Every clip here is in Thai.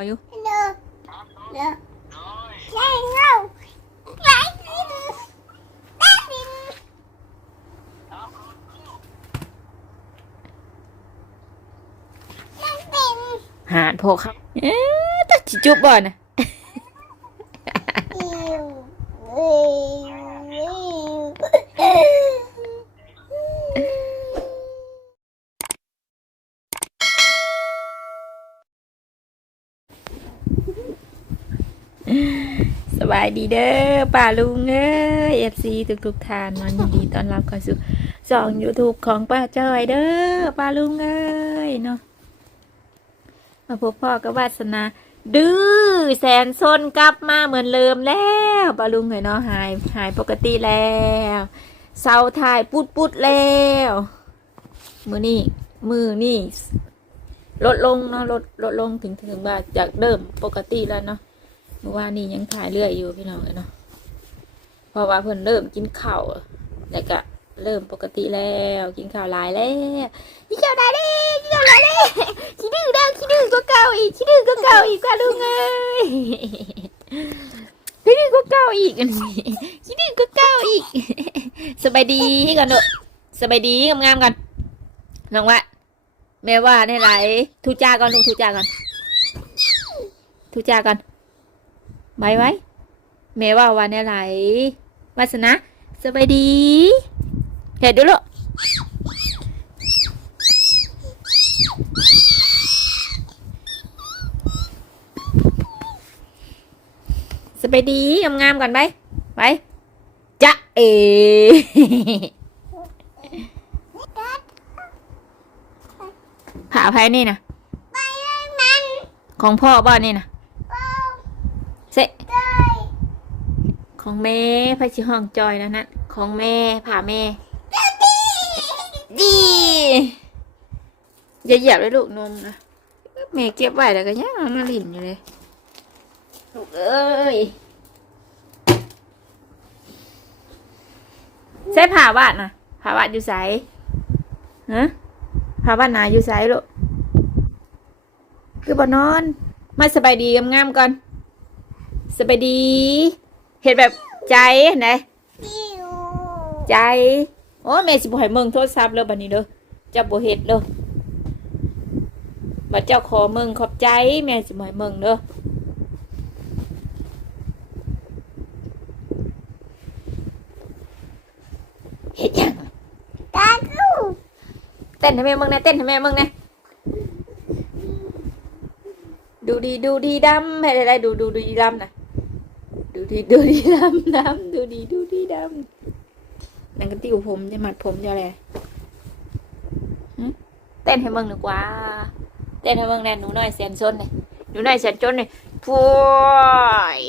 ออยู่เด้อเด้อใช่เงาใช่ดินใช่ดินใช่ดิน หาดโพครับเอ๊ะตักจิจุบบ่นะ อิวอิวอิว สบายดีเด้อป้าลุงเอ้ยเอฟซีทุกทุกทานมันยินดีตอนรับเข้าสู่ช่องยูทูบของป้าจอยเด้อป้าลุงเอ้ยเนาะมาพบพ่อกับวาสนา ดื้อแสนซนกลับมาเหมือนเดิมแล้วป้าลุงเอ้ยเนาะหายหายปกติแล้วเสาถ่ายปุดปุดแล้วมือนี่มือนี่ลดลงเนาะลดลดลงถึงถึงว่าจากเดิมปกติแล้วเนาะ เมื่อวานนี้ยังถ่ายเรื่อยอยู่พี่น้องเนาะเพราะว่าเพิ่นเริ่มกินข้าวแล้วก็เริ่มปกติแล้วกินข้าวหลายแล้วกินข้าวหลายแล้วกินข้าวหลายแล้วขี้ดื้อแล้วขี้ดื้อก็เก่าอีกขี้ดื้อก็เก่าอีกกว่าลุงเอ้ยขี้ดื้อก็เก่าอีกอันนี้ขี้ดื้อก็เก่าอีกสบายดีก่อนเนอะสบายดีงามๆก่อนน้องวะแม่ว่าในไหลทุจาก่อนลูกทุจาก่อนทุจาก่อน ไว้ไว้แม่ว่าวันอะไรวาสนาสบายดี เห็นดูลูกสบายดีงามๆก่อนไปไปจะเอผ่าไพ่นี่นะไปเลยมันของพ่อบ้านนี่นะเป้า เสะได้ของแม่พระชิห้องจอยนะนะ ของแม่ผ่าแม่ ดีอย่าเหยียบเลยลูกนมนะแม่เก็บไว้แล้วก็ยังเอามาหลินอยู่เลยลูกเอ้ยใช่ผ่าบาดนะผ่าบาดอยู่ไสฮะผ่าบาดนาอยู่ไสลูกคือบ่นอน มาสบายดีงามๆก่อน สบายดี เห็นแบบใจเห็นใจ โอ้แม่สิบ่ให้เมืองโทรศัพท์เลยบัดนี้เด้อเจ้าบ่เฮ็ดเด้อบัดเจ้าขอเมืองขอบใจ แม่สิบ่ให้เมืองเด้อเฮ็ดยังตากูเต้นให้แม่เมืองนะเต้นให้แม่เมืองนะดูดีดูดีดำให้ได้ดูดูดีดำนะ ดูดีดูดีดำดำดูดีดูดีดำนั่นก็ติ้วผมจะมัดผมจะอะไรหึเต้นให้เมืองดีกว่า เต้นให้เมืองแน่หนูน้อยแสนซนเลยหนูน้อยแสนจนเลยพวย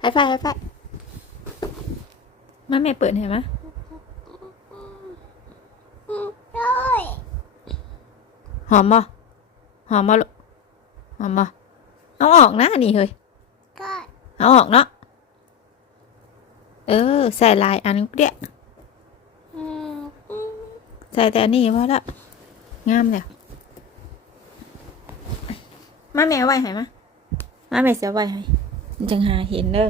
ไฮไฟไฮไฟมาแม่เปิดให้มะด้วยหอมบ่ หอมบ่ลูกหอมบ่เอาออกนะนี่เฮ้ยก็เอาออกเนาะเออ ใส่ลายอันเดียวอืมใส่แต่อันนี้พอละงามเลยมาแม่เอาไว้ให้มะมาแม่เสียไว้ให้มันจังหาเห็นเด้อ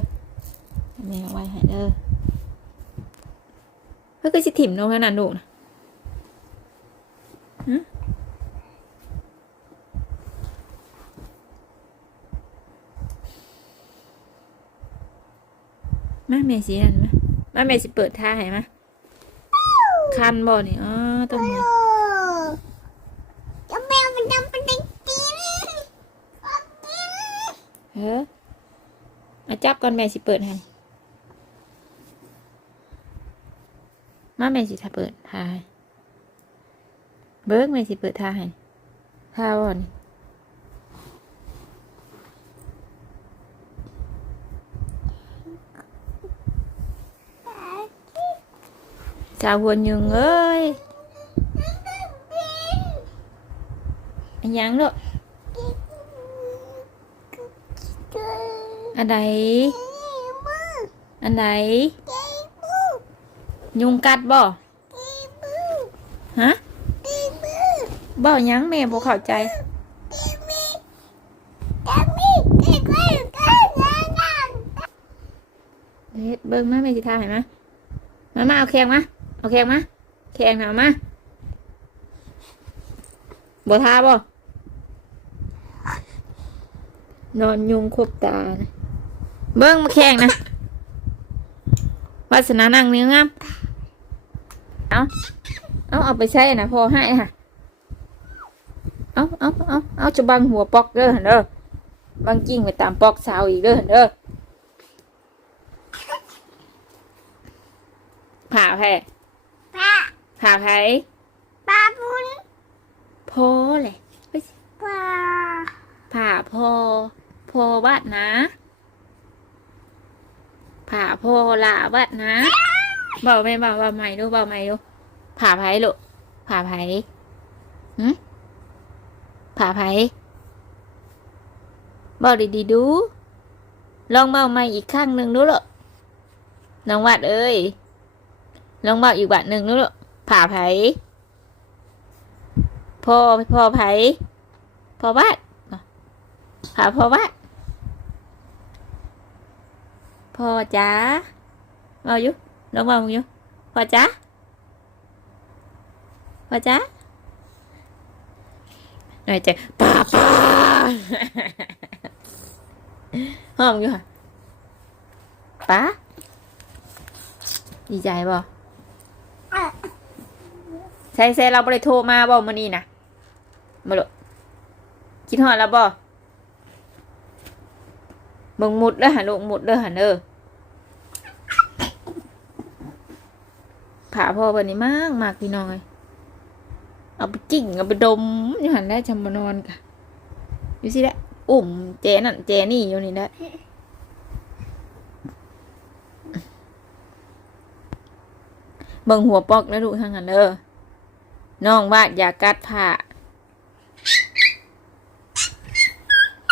แม่เอาไว้ให้เด้อเพื่อก็สิถิ่มลงขนาดลูกนะหึ มาแม่สิอันมะมาแม่สิเปิดท่าให้มะคันบ่นี่อ๋อตรงนี้จะแมวมันจะไปกินกินเฮ้อมาจับก่อนแม่สิเปิดให้ มาแม่สิถ้าเปิดทาให้เบิ้งแม่สิเปิดทาให้ทาบ่นี่ ชาวหัวยุงเอ้ยยังเนอะอันไหนอันไหนยุงกัดบ่ฮะตีมือเบ้าหยังแม่บ่เข้าใจตีมือตีมือตีมือตีมือนั่นเฮ็ดเบิ่งมาแม่สิทาให้มามามาเอาแขงมา เอาแขงมาแขงน่ะเอามาบ่ทาบ่นอนยุงคบตา เบิ่งมาแขงนะวาสนานั่งนิ้วงาม เอาเอาเอาไปใช้นะพอให้ค่ะ เอาเอาเอาเอาจะบังหัวปอกเด้อเด้อบังกิ้งไปตามปอกสาวอีกเด้อเด้อผ่าแพ้าผ่าไผป้าบุญพอเลยเฮ้ยป้าผ่าพอพอวัดนะผ่าพอละวัดนะเบาไม่เบาเบาใหม่ดูเบาใหม่ดูผ่าไผลูกผ่าไผหืมผ่าไผเบาดีๆดู ลองเบาใหม่อีกข้างหนึ่งดูลูกน้องวัดเอ้ยลองเบาอีกบัดหนึ่งดูลูก ผ่าไผพ่อพ่อไผพ่อบ้านหาพ่อบ้านพ่อจ๋าเอาอยู่ลองมามึงอยู่พ่อจ๋าพ่อจ๋าหน่อยจ้ะป้าป้าห้องอยู่ค่ะป้าดีใจบ่ ใช่ใช่เราบริโทรมาบ่มานี่นะมาลูกคิดฮอดแล้วบ่มึงหมุดเด้อหันลูกมุดเด้อหันเด้อผาพ่อวันนี้มากมากพี่น้อย เอาไปกิ่งเอาไปดมอยู่หันได้จำมานอนกะอยู่สิละอุ่มเจนั่นเจนี่อยู่นี่ได้เบิ่งหัวปอกแล้วลูกทางหันเด้อ น้องว่าอย่ากัดผ้า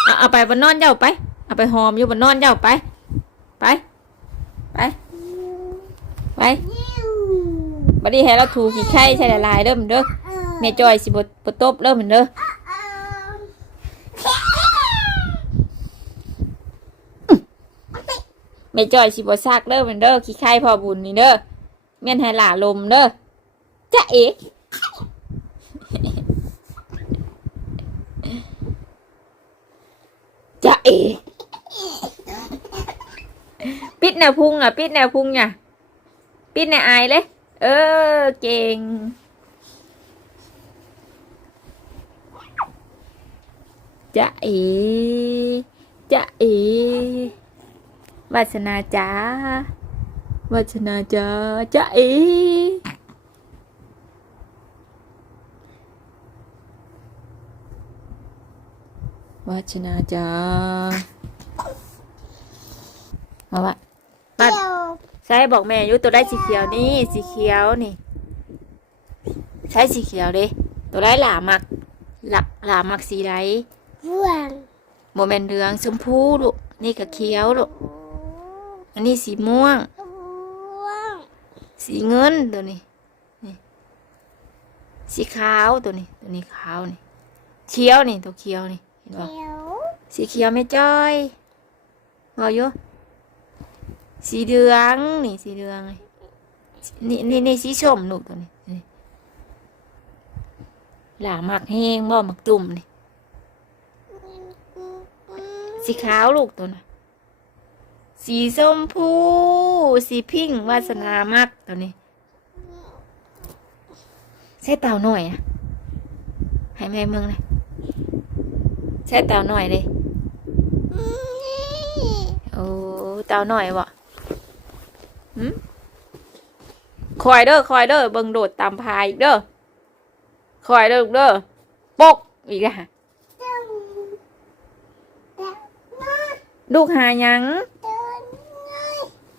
เอาเอาไปบนนอนเจ้าไป เอาไปหอมอยู่บนนอนเจ้าไป ไป ไปไปบัดนี้ให้เราถูขี้ไข่ใช่ละลายเด้อมันเด้อแม่จอยสิบดบตบเด้อมันเด้อแม่จอยสิบซักเด้อมันเด้อขี้ไข่พอบุญนี่เด้อแม่นให้หลาลมเด้อจ้าเอ๋จะ เอปิดแนวพุงอะ ปิดแนวพุงอะปิดแนวไอเลย เออ เก่งจะเอจะเอวาสนาจ้าวาสนาจ้าจะเอ วาชนาจ้ามาว่าเดี๋ยวใช้บอกแม่อยุตัวได้สีเขียวนี่สีเขียวนี่ ใช้สีเขียวดิตัวได้หลามักหลักหลามักสีไรว่วงโมเมนเหลืองชมพูลูกนี่ก็เขียวลูกอันนี้สีม่วงว่วง สีเงินตัวนี้นี่สีขาวตัวนี้ ตัวนี้ขาวนี่เขียวนี่ตัวเขียวนี่ เห็นปะเดี๋ยว สีเขียวไม่จ้อยบอกอยู่สีเหลืองนี่สีเหลืองนี่นี่นี่สีชมลูกตัวนี้หลาหมักแห้งบ่หมักตุ่มนี่สีขาวลูกตัวน่ะสีส้มพูสีพิงวาสนามักตัวนี้ใช่เต่าหน่อยอะให้แม่เมืองเลย ใช่เต่าหน่อยเลยโอ้เต่าหน่อยบ่หืมคอยเด้อคอยเด้อเบิ่งโดดตามพายอีกเด้อคอยเด้อลูกเด้อปกอีกแล้วฮะลูกหายัง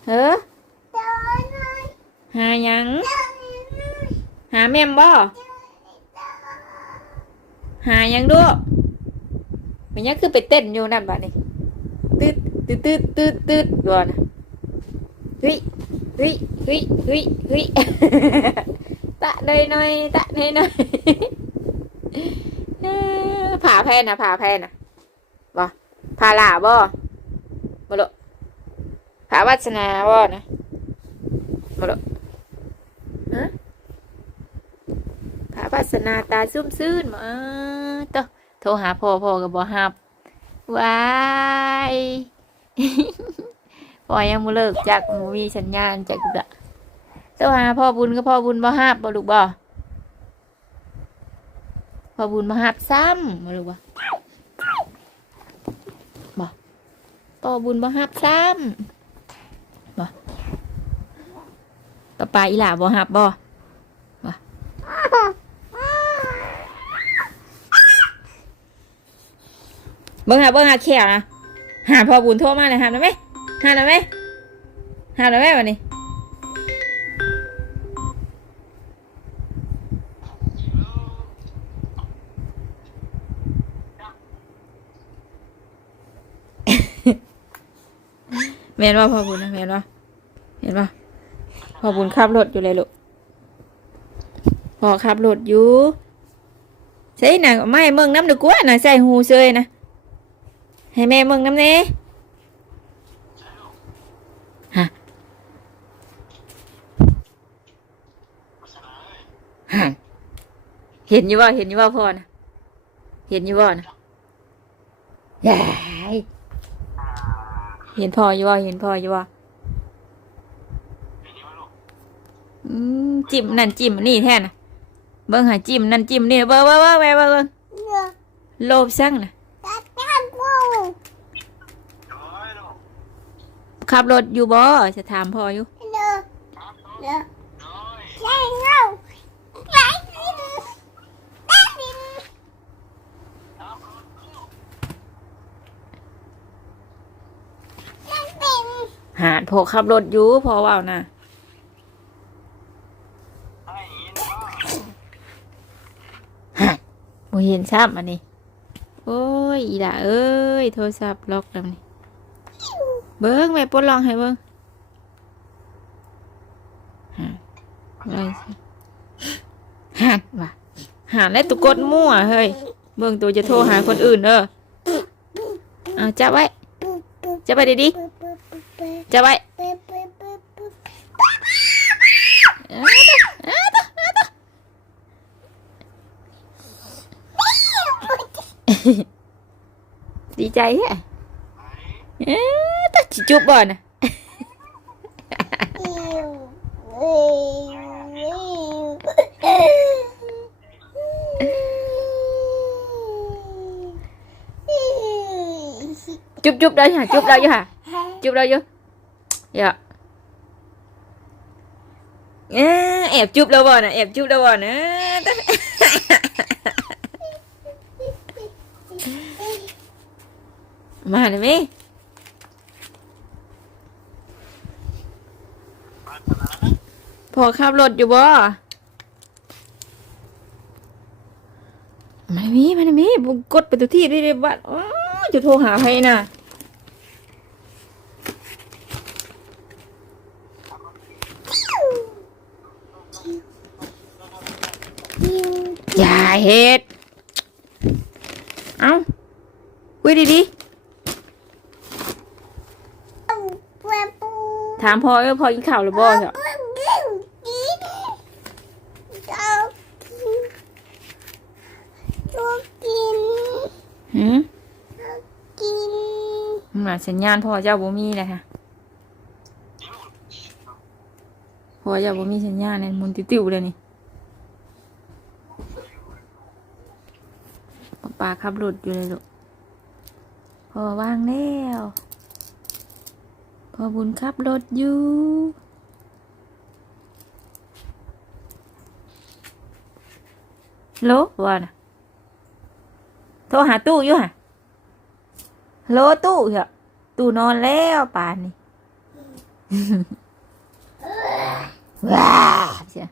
เฮ้อหายังหาแม่มบ่หายังดู มันยังคือไปเต้นอยู่นั่นบัดนี้ตืดตืดตืดตืดตืดดูนะเฮ้ยเฮ้ยเฮ้ยเฮ้ยเฮ้ยตะหน่อยหน่อยตะหน่อยหน่อยเอ้อผ่าแพนนะผ่าแพนนะบ่ผ่าหลาบ่บ่ลูกผ่าวัสนาบ่นะบ่ลูกฮะผ่าวัสนาตาซุ่มซื่นมาเออ โทรหาพ่อพ่อก็บ่ฮับว้ายพ่อยังบ่เลิกจากบ่มีสัญญาณจากละโทรหาพ่อบุญก็พ่อบุญบ่ฮับบ่ลูกบ่พ่อบุญบ่ฮับซ้ำบ่ลูกบ่บ่พ่อบุญบ่ฮับซ้ำบ่ป้าป้าอีหล่าบ่ฮับบ่บ่ บิ่งหาเบิ่งหาแขวนะหาพอบุญโทรมาเลยหาได้ไหมหาได้ไหมหาได้ไหมวันนี้แม่นว่าพ่อบุญนะแม่นว่าเห็นว่าพ่อบุญขับรถอยู่เลยลูกพ่อขับรถอยู่ใช่น่ะไม่เมืองน้ำดึกว่านะใส่หูเซยนะ ให้แม่มืองน้ำเน่ฮะฮะเห็นอยู่ว่าเห็นอยู่ว่าพ่อนะเห็นอยู่ว่านะยายเห็นพ่ออยู่ว่าเห็นพ่ออยู่ว่าอืมจิ้มนั่นจิ้มนี่แท้น่ะเบิ่งหาจิ้มนั่นจิ้มนี่เบิ่งเบิ่งเบิ่งเบิ่งเบิ่งเบิ่าะโลภสั่งน่ะ ตัดกันปู ขับรถอยู่บ่จะถามพ่ออยู่เนาะเนาะใช่เงาไหลดินใต้ดินใต้ดินหาพ่อขับรถอยู่พ่อว่าน่ะฮะบ่เห็นซ้ำอันนี้ โอ้ยอีด่าเอ้ย โทรศัพท์ล็อกแล้วนี่ เบิ่งแม่ปลดลองให้เบิ่งฮะอะไรสิหานว่ะหานแล้วตุกดมั่วเฮ้ย เบิ่งตัวจะโทรหาคนอื่นเด้ออ่าจับไว้ปุ๊บปุ๊บจับไว้ดีปุ๊บปุ๊บปุ๊บปุ๊บๆจับไว้ปุ๊บปุ๊บปุ๊บปุ๊บอ้าวตะอ้าวตะอ้าวตะดีใจแฮะเอ้าตะ จิจุบบ่น่ะอิวอิวอิวจุบจุบได้ฮะจุบได้อยู่ฮะจุบ พอขับรถอยู่บ่มันมีมันมีบุกดไปตัวที่ได้เลยบัดอ๋อจะโทรหาใครน่ะอย่าเฮ็ด เอาคุยดีปูปู ๆ ถามพ่อเออพ่อกินข้าวหรือบ่เหรอกินกินเอากินตัวกินหืมกินมันมาสัญญาณพ่อเจ้าบ่มีเลยค่ะพ่อเจ้าบ่มีสัญญาณเนี่ยมุนติ้วๆเลยนี่ป้าขับรถอยู่เลยลูกพ่อวางแล้ว พ่อบุญขับรถอยู่โลว่านะโทรหาตู้อยู่ฮะโลตู้เหรอตู้นอนแล้วป่านนี้ว้าเสีย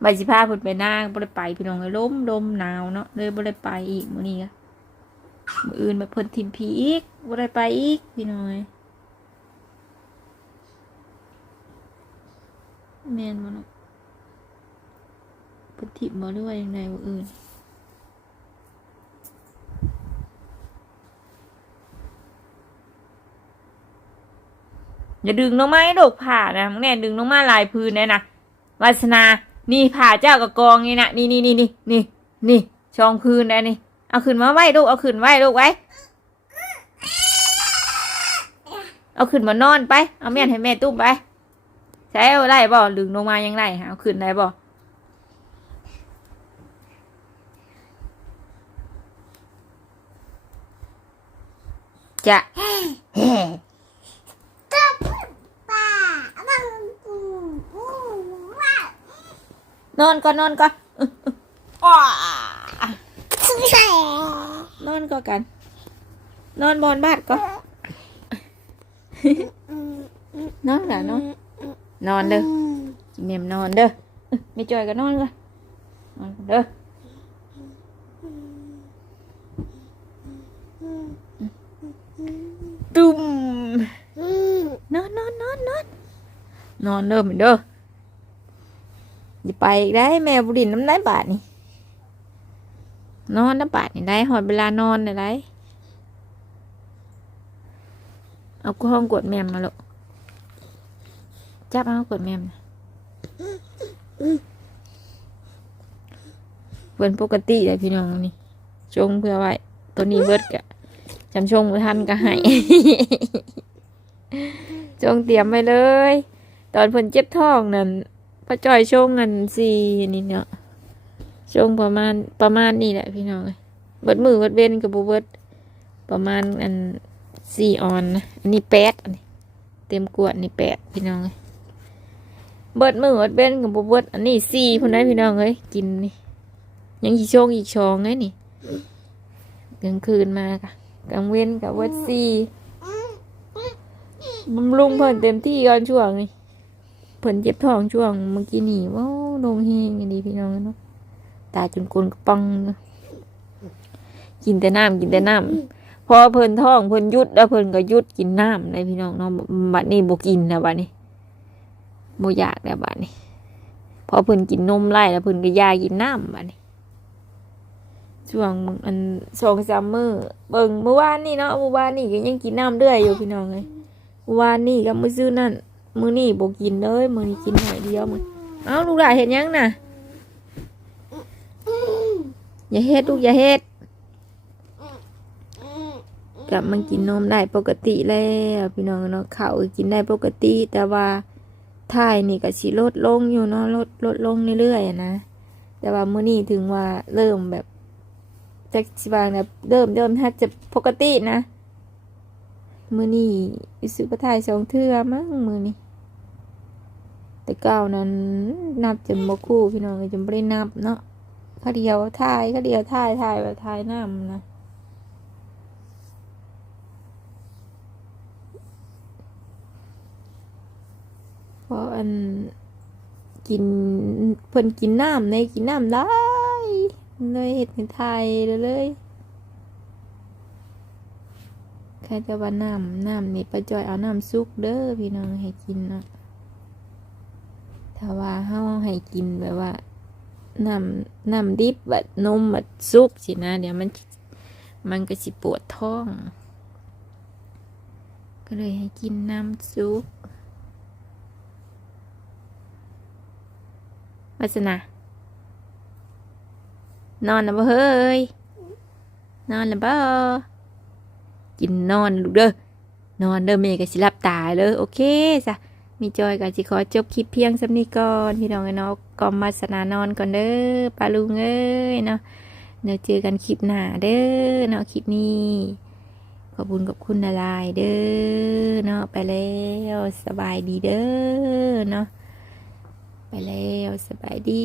ใบสิพาพุ่นไปนางบ่ได้ไปพี่น้องเลยล้มลมหนาวเนาะเลยบ่ได้ไปอีกมื้อนี้ก็มื้ออื่นมาเพิ่นทิมพีอีกบ่ได้ไปอีกพี่น้อย แมนบ่เนาะเป็นทิมบ่หรือว่ายังไงวะอื่นอย่าดึงลงมาให้ดกผ่านะมึงแน่ดึงลงมาลายพื้นเนี่ยนะวาสนา นี่ผ่าเจ้ากับกองนี่นะนี่นี่นี่นี่นี่นี่ช่องพื้นนะนี่ เอาขึ้นมาไว้ลูกเอาขึ้นไว้ลูกไว้ เอาขึ้นมานอนไป เอาแม่ให้แม่ตุ้มไป ใช้เอาได้บ่ดึงลงมายังไงฮะเอาขึ้นได้บ่จะแห่ก็ป่าบังกูกูว่านอนก่อนนอนก่อนอื้ออื้ออ้าสุดแสนอนก่อนกัน นอนบอนบาดก่อนนอนล่ะนอน นอนเด้อกินเมนอนเด้อไม่จอยก็นอนก่อนอนอนเด้อตุ้มนอนนอนนอนนอนนอนเด้อเหมือนเด้ออย่าไปได้แม่บุรินน้ำได้บาทนี่นอนน้ำบาดนี่ได้หอดเวลานอนน่ะได้เอากูห้องกดแมมมาลูก จับเอากดแมมนะเพิ่นปกติเลยพี่น้องนี่ชงเพื่อไว้ตัวนี้เบิดกะจำชงบ่ทันก็ให้จงเตรียมไว้เลย ตอนเพิ่นเจ็บท้องนั่นป้าจอยชงเงินสี่นี่เนาะชงประมาณประมาณนี้แหละพี่น้องเบิดมือเบิดเว้นกับบูเบิดประมาณอันสี่ออนนะอันนี้แปดอันนี้เต็มกวดนี่แปดพี่น้องเอ้ย เบิดมือเบิดเว้นกับบูเบิดอันนี้สี่คนได้พี่น้องเอ้ยกินนี่ยังอีกช่วงอีกช่องไงนี่กลางคืนมากะกลางเว้นกับเบิดสี่บำรุงเพิ่นเต็มที่ก่อนช่วงนี้เพิ่นเจ็บท้องช่วงเมื่อกี้นี่ว้าวลงเฮงย่างดีพี่น้องเนาะตาจนกลนกระปังนะกินแต่น้ำกินแต่น้ำพอเพิ่นท้องเพิ่นยุดแล้วเพิ่นก็ยุดกินน้ำเลยพี่น้องเนาะบัดนี้บ่กินแล้วบัดนี้ บ่อยากแล้วบัดนี้พอเพิ่นกินนมไล่แล้วเพิ่นก็ยากินน้ำบัดนี้ช่วงอันสองสามมือเบิ่งเมื่อวานนี่เนาะเมื่อวานนี่ก็ยังกินน้ำเรื่อยอยู่พี่น้องเลยเมื่อวานนี่ก็มื้อซื้อนั่นมื้อนี้บ่กินเลยมื้อนี้กินหน่อยเดียวมื้อเอ้าลูกหลานเห็นยังน่ะอย่าเฮ็ดลูกอย่าเฮ็ดกลับมันกินนมได้ปกติแล้วพี่น้องเนาะข้าวก็กินได้ปกติ แต่ว่า ท่ายนี่ก็สิลดลงอยู่เนาะลดลดลงเรื่อยๆนะ แต่ว่ามื้อนี้ถึงว่าเริ่มแบบจะสิบางแบบเริ่มเริ่มถ้าจะปกตินะมื้อนี้รู้สึกว่าถ่ายสองเทื่อมั้งมื้อนี้แต่เก้านั้นนับจนบ่คู่พี่น้องจนบ่ได้นับเนาะเขาเดียวถ่ายเขาเดียวถ่ายถ่ายแบบถ่ายน้ำนะ เพราะอันกินเพิ่นกินน้ำในกินน้ำได้เลยเห็ดในไทยเลยใครจะว่าน้ำน้ำนี่ป้าจอยเอาน้ำซุกเด้อพี่น้องให้กินเนาะถ้าว่าเฮาให้กินแบบว่าน้ำน้ำดิบแบบนมแบบซุปสินะ เดี๋ยวมันมันก็สิปวดท้อง ก็เลยให้กินน้ำซุป วัสนานอนนะบ่เฮ้ย นอนแล้วบ่กินนอนลูกเด้อนอนเด้อแม่ก็สิหลับตาเลยโอเคจ้ะมีจอยกับจิขอจบคลิปเพียงสำนี้ก่อนพี่น้องเนาะก่อมมาสนานอนก่อนเด้อปาลุงเอ้ยเนาะเดี๋ยวเจอกันคลิปหน้าเด้อเนาะคลิปนี้ขอบคุณกับคุณนาลายเด้อเนาะไปแล้วสบายดีเด้อเนาะ ไปแล้วสบายดี